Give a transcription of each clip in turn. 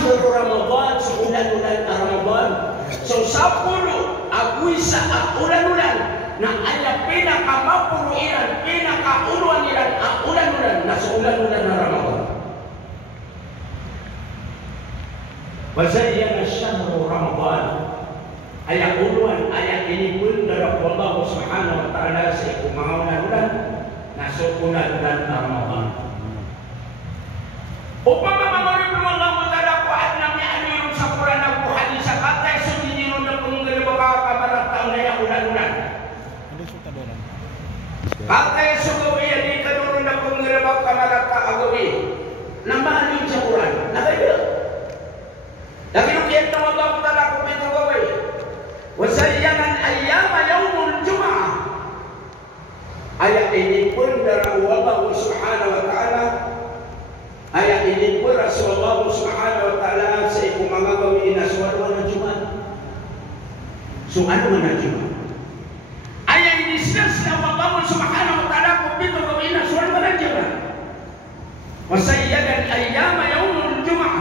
syahrul Ramadan, sebulan-bulan Ramadan. So 10 aguisa ulan-ulan na aya pinakamapuro iran, pinakauluan iran ulan-ulan na sa ulan-ulan na Ramadan. Wazayyana syahrul Ramadan. Aya uluan, aya inipun dari Allah Subhanahu wa taala sa mga ulan-ulan na sa ulan-ulan na Ramadan. Upama mamari mo Allah Ta'ala ko at nami anilong sa Quran ako hadis sa katay sa dinilong na punggali baka kamarataw na yung ulan-ulan. Katay sa gawi di kadurong na punggali baka kamarataw agawi. Namahalin sa Quran. Nakayo. Nakinukiyat ng Allah Ta'ala ko pito gawi. Wasayyanan ayyama yawmul Jum'ah. Ayat ini pun dari Allah Subhanahu wa taala. Ayat ini pun Rasulullah Subhanahu wa taala sa ikong mga gawin na suwalwa na Jumat. So ano man na Jumat? Ayat ini discuss na Allah Subhanahu wa taala kung pito gawin na suwalwa na Jumat. Wasayyadan ayyama yawmul Jum'ah.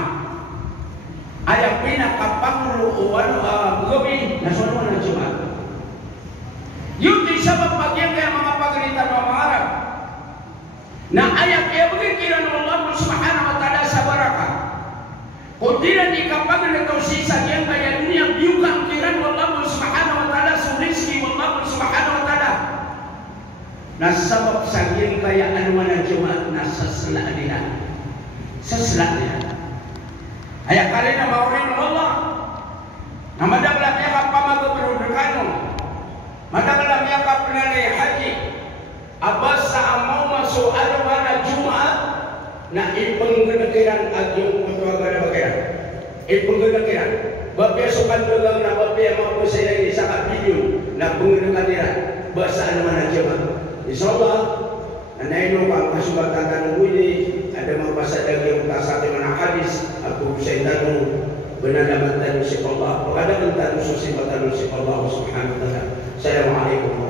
Ayat pinakapangluuan gawin na suwalwa na Jumat. Yun di sabab bagian kaya mga pagalitan ng mga Arab na ayat kaya bagakiran ng Allah Subhanahu wa taala sa baraka. Kung di na kapag nagkausisa yan kaya dunia biyukan kiran ng Allah Subhanahu wa taala sa rizki ng Allah Subhanahu wa taala. Nasabab sa yan kaya anuman ang Jumat na sasla nila. Sasla nila. Ayat kali na maurin ng Allah na madagla niya kapamagabirudakano. Madagla niya kapananay haji. Abas sa amaw masuk alwa na Jumat na ipanggunakiran at yung patuwagan na bagiran. Ipanggunakiran. Bapya sukan dogang na bapya mga pusaya ni sa kapilyo na panggunakiran. Basa alwa na Jumat. InsyaAllah, nanayno ang kasubatan ng huli, ada mga pasadag yung kasati mga hadis, ako sa itanong, benalaman tayo si Allah. Pagkadaman tayo sa sibatan si Allah Subhanahu wa ta'ala. Assalamualaikum.